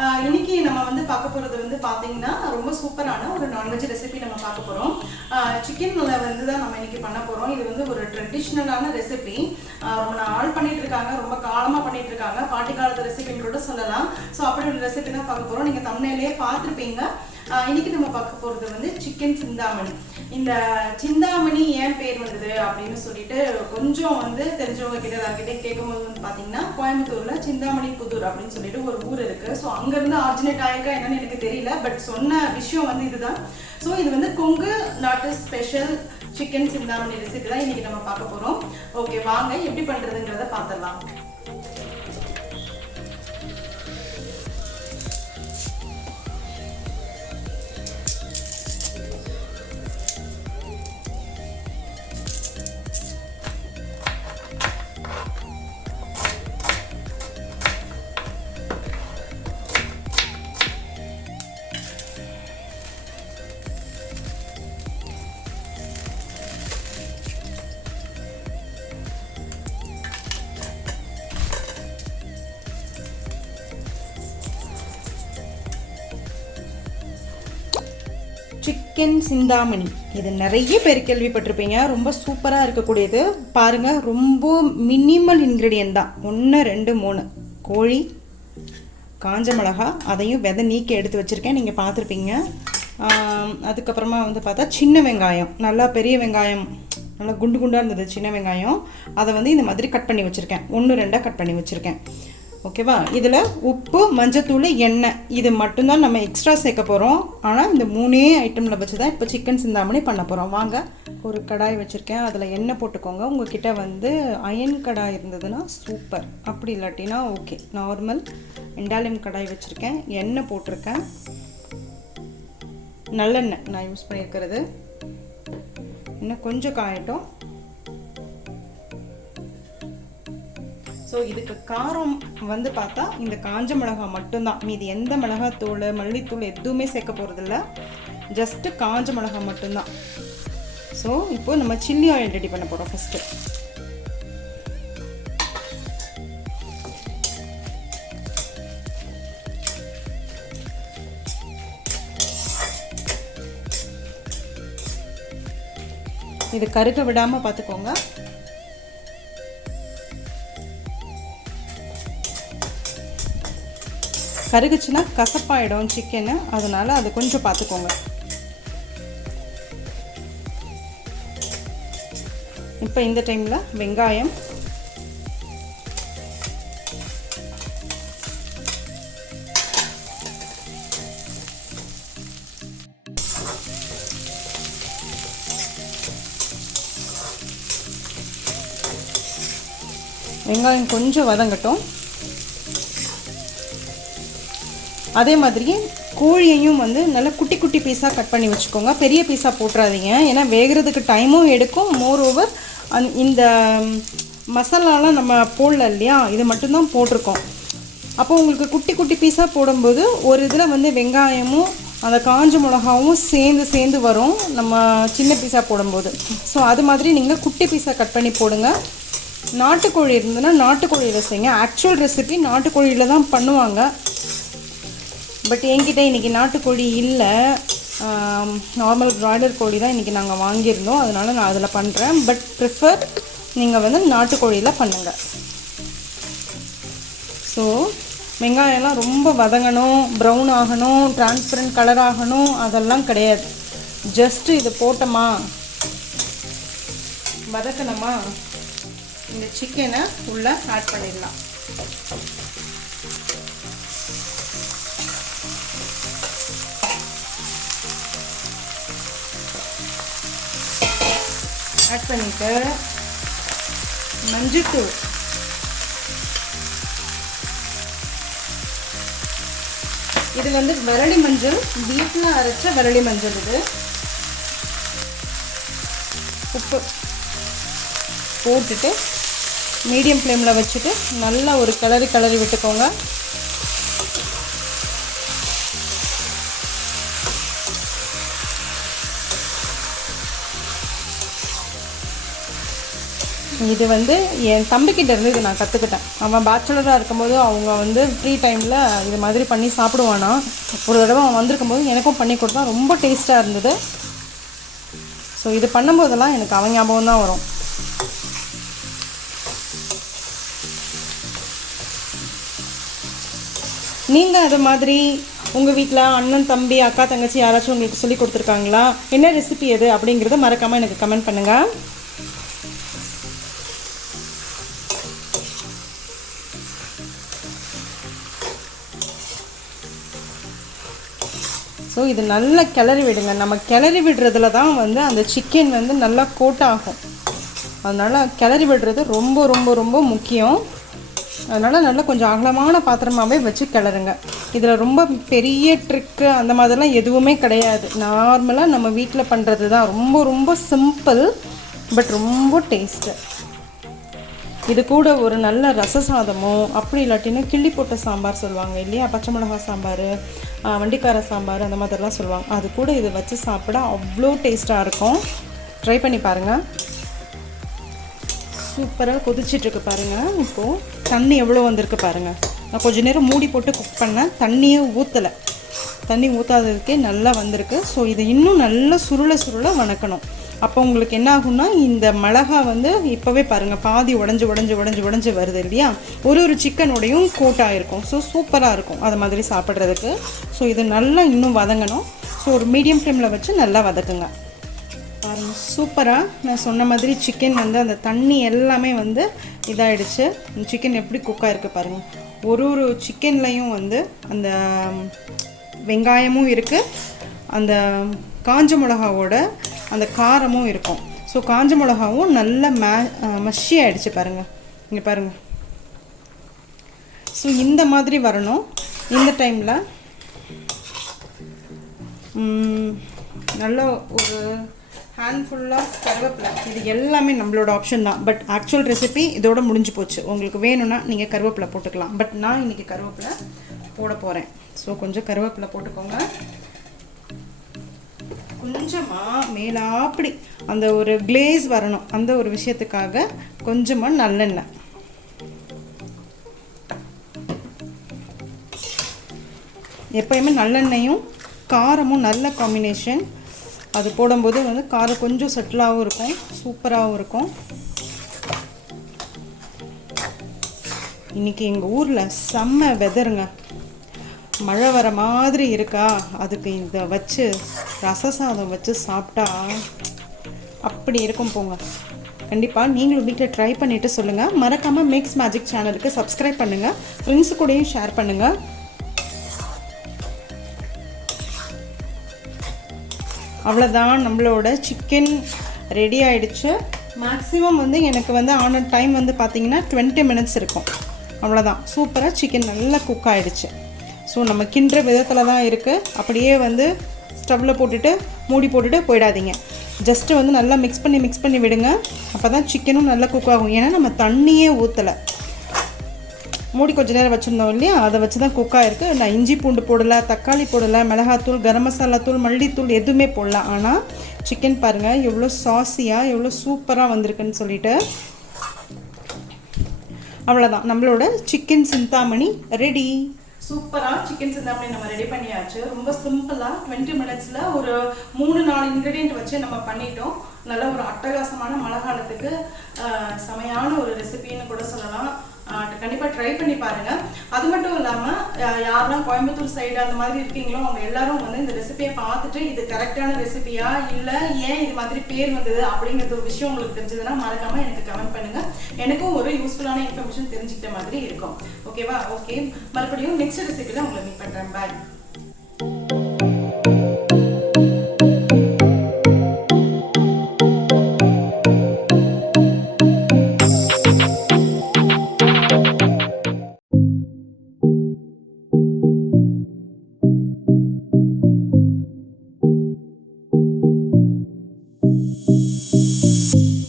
இன்னைக்கு நம்ம வந்து பார்க்க போகிறது வந்து பார்த்தீங்கன்னா ரொம்ப சூப்பரான ஒரு நான்வெஜ் ரெசிபி நம்ம பார்க்க போகிறோம். சிக்கன்ல வந்து தான் நம்ம இன்னைக்கு பண்ண போகிறோம். இது வந்து ஒரு ட்ரெடிஷ்னலான ரெசிபி. ரொம்ப நாள் பண்ணிட்டு இருக்காங்க, ரொம்ப காலமாக பண்ணிட்டு இருக்காங்க. பாட்டி காலத்து ரெசிபின்னு கூட சொல்லலாம். ஸோ அப்படி ஒரு ரெசிபி தான் பார்க்க போகிறோம். நீங்கள் தமிழ்லேயே பார்த்துருப்பீங்க. இன்னைக்கு நம்ம பார்க்க போகிறது வந்து சிக்கன் சிந்தாமணி. இந்த சிந்தாமணி ஏன் பேர் வந்தது அப்படின்னு சொல்லிட்டு கொஞ்சம் வந்து தெரிஞ்சவங்க கிட்ட கேட்கும்போது வந்து பார்த்தீங்கன்னா, கோயம்புத்தூரில் சிந்தாமணி புதூர் அப்படின்னு சொல்லிட்டு ஒரு ஊர் இருக்குது. ஸோ அங்கேருந்து ஆரிஜினேட் ஆயிருக்கா என்னன்னு எனக்கு தெரியல, பட் சொன்ன விஷயம் வந்து இதுதான். ஸோ இது வந்து கொங்கு நாட்டு ஸ்பெஷல் சிக்கன் சிந்தாமணி ரெசிபி தான் இன்னைக்கு நம்ம பார்க்க போகிறோம். ஓகே, வாங்க எப்படி பண்ணுறதுங்கிறத பார்த்துடலாம். சிக்கன் சிந்தாமணி இது நிறைய பேர் கேள்விப்பட்டிருப்பீங்க. ரொம்ப சூப்பராக இருக்கக்கூடியது. பாருங்கள், ரொம்ப மினிமல் இன்க்ரீடியன்ட் தான். 1 2 3 கோழி, காஞ்ச மிளகா, அதையும் விதை நீக்கி எடுத்து வச்சுருக்கேன், நீங்கள் பார்த்துருப்பீங்க. அதுக்கப்புறமா வந்து பார்த்தா சின்ன வெங்காயம், நல்லா பெரிய வெங்காயம், நல்லா குண்டு குண்டாக இருந்தது சின்ன வெங்காயம். அதை வந்து இந்த மாதிரி கட் பண்ணி வச்சுருக்கேன், 1 2 கட் பண்ணி வச்சுருக்கேன். ஓகேவா? இதில் உப்பு, மஞ்சத்தூள், எண்ணெய், இது மட்டும்தான் நம்ம எக்ஸ்ட்ரா சேர்க்க போகிறோம். ஆனால் இந்த 3 ஐட்டமில் வச்சு தான் இப்போ சிக்கன் சிந்தாமணி பண்ண போகிறோம். வாங்க. ஒரு கடாய் வச்சுருக்கேன், அதில் எண்ணெய் போட்டுக்கோங்க. உங்கள்கிட்ட வந்து அயன் கடாய் இருந்ததுன்னா சூப்பர், அப்படி இல்லாட்டினா ஓகே. நார்மல் இண்டாலியம் கடாய் வச்சுருக்கேன், எண்ணெய் போட்டிருக்கேன். நல்லெண்ணெய் நான் யூஸ் பண்ணியிருக்கிறது. இன்னும் கொஞ்சம் காயட்டும். ஸோ இதுக்கு காரம் வந்து பார்த்தா இந்த காஞ்ச மிளகா மட்டும்தான், மீதி எந்த மிளகாத்தூள் மல்லித்தூள் எதுவுமே சேர்க்க போகிறதில்ல, ஜஸ்ட்டு காஞ்ச மிளகா மட்டும்தான். ஸோ இப்போ நம்ம சில்லி ஆயில் ரெடி பண்ண போகிறோம். ஃபஸ்ட்டு இது கருக்க விடாமல் பார்த்துக்கோங்க. கருகுச்சுன்னா கசப்பாயிடும் சிக்கனு, அதனால் அது கொஞ்சம் பார்த்துக்கோங்க. இப்போ இந்த டைமில் வெங்காயம், வெங்காயம் கொஞ்சம் வதங்கட்டும். அதே மாதிரி கோழியையும் வந்து நல்லா குட்டி குட்டி பீஸாக கட் பண்ணி வச்சுக்கோங்க. பெரிய பீஸாக போட்டுறாதீங்க, ஏன்னா வேகிறதுக்கு டைமும் எடுக்கும். மோர் ஓவர் இந்த மசாலாலாம் நம்ம போடல இல்லையா, இது மட்டும்தான் போட்டிருக்கோம். அப்போ உங்களுக்கு குட்டி குட்டி பீஸாக போடும்போது ஒரு இதில் வந்து வெங்காயமும் அந்த காஞ்ச மிளகாவும் சேர்ந்து வரும் நம்ம சின்ன பீஸாக போடும்போது. ஸோ அது மாதிரி நீங்கள் குட்டி பீஸாக கட் பண்ணி போடுங்க. நாட்டுக்கோழி இருந்ததுன்னா நாட்டுக்கோழியில் செய்யுங்க. ஆக்சுவல் ரெசிபி நாட்டுக்கோழியில் தான் பண்ணுவாங்க, பட் என்கிட்ட இன்றைக்கி நாட்டுக்கோழி இல்லை, நார்மல் பிராய்லர் கோழி தான் இன்றைக்கி நாங்கள் வாங்கியிருந்தோம், அதனால் நான் அதில் பண்ணுறேன். பட் ப்ரிஃபர் நீங்கள் வந்து நாட்டுக்கோழியில் பண்ணுங்கள். ஸோ வெங்காயம்லாம் ரொம்ப வதங்கணும், ப்ரௌன் ஆகணும், டிரான்ஸ்பரண்ட் கலர் ஆகணும், அதெல்லாம் கிடையாது. ஜஸ்ட்டு இது போட்டோமா, வதக்கணுமா, இந்த சிக்கனை உள்ளே ஆட் பண்ணிடலாம். ஆட் பண்ணிவிட்டு மஞ்சத்தூள், இது வந்து வரளி மஞ்சள், வீட்டில் அரைச்ச வரளி மஞ்சள். இது உப்பு போட்டுட்டு மீடியம் ஃப்ளேமில் வச்சுட்டு நல்லா ஒரு கிளறி விட்டுக்கோங்க. இது வந்து என் தம்பிக்கிட்ட இருந்து இது நான் கற்றுக்கிட்டேன். அவன் பேச்சுலராக இருக்கும்போது அவங்க வந்து ஃப்ரீ டைமில் இது மாதிரி பண்ணி சாப்பிடுவானா. ஒரு தடவை அவன் வந்திருக்கும்போது எனக்கும் பண்ணி கொடுத்தா ரொம்ப டேஸ்ட்டாக இருந்தது. ஸோ இது பண்ணும்போதெல்லாம் எனக்கு அவன் ஞாபகம் தான் வரும். நீங்கள் அது மாதிரி உங்கள் வீட்டில் அண்ணன், தம்பி, அக்கா, தங்கச்சி யாராச்சும் உங்களுக்கு சொல்லி கொடுத்துருக்காங்களா? என்ன ரெசிபி எது அப்படிங்கிறத மறக்காமல் எனக்கு கமெண்ட் பண்ணுங்கள். ஸோ இது நல்லா கிளறி விடுங்க. நம்ம கிளறி விடுறதுல தான் வந்து அந்த சிக்கன் வந்து நல்லா கோட் ஆகும். அதனால் கிளறி விடுறது ரொம்ப ரொம்ப ரொம்ப முக்கியம். அதனால் நல்லா கொஞ்சம் அகலமான பாத்திரமாகவே வச்சு கிளறுங்க. இதில் ரொம்ப பெரிய ட்ரிக்கு அந்த மாதிரிலாம் எதுவுமே கிடையாது. நார்மலாக நம்ம வீட்டில் பண்ணுறது தான். ரொம்ப ரொம்ப சிம்பிள், பட் ரொம்ப டேஸ்ட்டு. இது கூட ஒரு நல்ல ரச சாதமோ, அப்படி இல்லாட்டினா கிள்ளி போட்ட சாம்பார் சொல்லுவாங்க இல்லையா, பச்சை மிளகா சாம்பார், வண்டிக்கார சாம்பார், அந்த மாதிரிலாம் சொல்லுவாங்க. அது கூட இதை வச்சு சாப்பிட அவ்வளோ டேஸ்ட்டாக இருக்கும். ட்ரை பண்ணி பாருங்கள். சூப்பராக கொதிச்சிட்ருக்கு பாருங்கள். இப்போது தண்ணி எவ்வளோ வந்திருக்கு பாருங்கள். நான் கொஞ்சம் நேரம் மூடி போட்டு குக் பண்ணேன். தண்ணியே ஊற்றலை. தண்ணி ஊற்றாததுக்கே நல்லா வந்திருக்கு. ஸோ இது இன்னும் நல்லா சுருளை வணக்கணும். அப்போ உங்களுக்கு என்ன ஆகும்னா, இந்த மிளகா வந்து இப்போவே பாருங்கள் பாதி உடஞ்சி வருது இல்லையா. ஒரு சிக்கனோடையும் கோட்டாக இருக்கும். ஸோ சூப்பராக இருக்கும் அது மாதிரி சாப்பிட்றதுக்கு. ஸோ இது நல்லா இன்னும் வதங்கணும். ஸோ ஒரு மீடியம் ஃப்ளேமில் வச்சு நல்லா வதக்குங்க. பாருங்கள், சூப்பராக நான் சொன்ன மாதிரி சிக்கன் வந்து அந்த தண்ணி எல்லாமே வந்து இதாகிடுச்சு. சிக்கன் எப்படி குக்காக இருக்குது பாருங்கள். ஒரு சிக்கன்லையும் வந்து அந்த வெங்காயமும் இருக்குது, அந்த காஞ்ச மிளகாவோட அந்த காரமும் இருக்கும். ஸோ காஞ்ச மிளகாவும் நல்லா மஷி ஆகிடுச்சு பாருங்கள். இங்கே பாருங்கள். ஸோ இந்த மாதிரி வரணும். இந்த டைமில் நல்ல ஒரு ஹேண்ட்ஃபுல்லாக கருவேப்பிலை. இது எல்லாமே நம்மளோட ஆப்ஷன் தான். பட் ஆக்சுவல் ரெசிபி இதோட முடிஞ்சு போச்சு. உங்களுக்கு வேணும்னா நீங்கள் கருவேப்பிலை போட்டுக்கலாம். பட் நான் இன்றைக்கி கருவேப்பிலை போட போகிறேன். ஸோ கொஞ்சம் கருவேப்பிலை போட்டுக்கோங்க. கொஞ்சமாக மேலாப்படி அந்த ஒரு கிளேஸ் வரணும். அந்த ஒரு விஷயத்துக்காக கொஞ்சமாக நல்லெண்ணெய். எப்போயுமே நல்லெண்ணெயும் காரமும் நல்ல காம்பினேஷன். அது போடும்போது வந்து காரம் கொஞ்சம் செட்டிலாகவும் இருக்கும், சூப்பராகவும் இருக்கும். இன்றைக்கி எங்கள் ஊரில் செம்ம வெதருங்க. மழை வர மாதிரி இருக்கா. அதுக்கு இதை வச்சு ரச சாதம் வச்சு சாப்பிட்டா அப்படி இருக்கும் போங்க. கண்டிப்பாக நீங்களும் வீட்டில் ட்ரை பண்ணிவிட்டு சொல்லுங்கள். மறக்காமல் மேக்ஸ் மேஜிக் சேனலுக்கு சப்ஸ்கிரைப் பண்ணுங்கள். ஃப்ரெண்ட்ஸு கூடயும் ஷேர் பண்ணுங்கள். அவ்வளோதான், நம்மளோட சிக்கன் ரெடி ஆகிடுச்சு. மேக்ஸிமம் வந்து எனக்கு வந்து ஆன டைம் வந்து பார்த்திங்கன்னா 20 மினிட்ஸ் இருக்கும். அவ்வளோதான், சூப்பராக சிக்கன் நல்லா குக் ஆகிடுச்சு. ஸோ நம்ம கிண்டுற விதத்தில் தான் இருக்குது. அப்படியே வந்து ஸ்டவ்வில் போட்டுட்டு மூடி போட்டுட்டு போயிடாதீங்க. ஜஸ்ட்டு வந்து நல்லா மிக்ஸ் பண்ணி விடுங்க. அப்போ தான் சிக்கனும் நல்லா குக் ஆகும். ஏன்னா நம்ம தண்ணியே ஊற்றலை, மூடி கொஞ்சம் நேரம் வச்சுருந்தோம் இல்லையா, அதை வச்சு தான் குக்காக இருக்குது. நான் இஞ்சி பூண்டு போடலை, தக்காளி போடலை, மிளகாத்தூள், கரம் மசாலா தூள், மல்லித்தூள் எதுவுமே போடல. ஆனால் சிக்கன் பாருங்கள் எவ்வளோ சாஸியாக எவ்வளோ சூப்பராக வந்திருக்குன்னு சொல்லிட்டு. அவ்வளோதான், நம்மளோட சிக்கன் சிந்தாமணி ரெடி. சூப்பராக சிக்கன் சிந்தாமணி நம்ம ரெடி பண்ணியாச்சு. ரொம்ப சிம்பிளாக 20 மினிட்ஸில் ஒரு 3-4 இன்க்ரீடியன்ட் வச்சு நம்ம பண்ணிட்டோம். நல்ல ஒரு அட்டகாசமான மழை காலத்துக்கு செமையான ஒரு ரெசிபின்னு கூட சொல்லலாம். கண்டிப்பாக ட்ரை பண்ணி பாருங்கள். அது மட்டும் இல்லாமல் யாரெல்லாம் கோயம்புத்தூர் சைடு அந்த மாதிரி இருக்கீங்களோ அவங்க எல்லாரும் வந்து இந்த ரெசிபியை பார்த்துட்டு இது கரெக்டான ரெசிபியா இல்லை ஏன் இது மாதிரி பேர் வந்தது அப்படிங்கிறது ஒரு விஷயம் உங்களுக்கு தெரிஞ்சதுன்னா மறக்காமல் எனக்கு கமெண்ட் பண்ணுங்கள். எனக்கும் ஒரு யூஸ்ஃபுல்லான இன்ஃபர்மேஷன் தெரிஞ்சுக்கிட்ட மாதிரி இருக்கும். ஓகேவா? ஓகே, மறுபடியும் நெக்ஸ்ட் ரெசிபியில் உங்களை மீட் பண்ணுறேன். பாய்.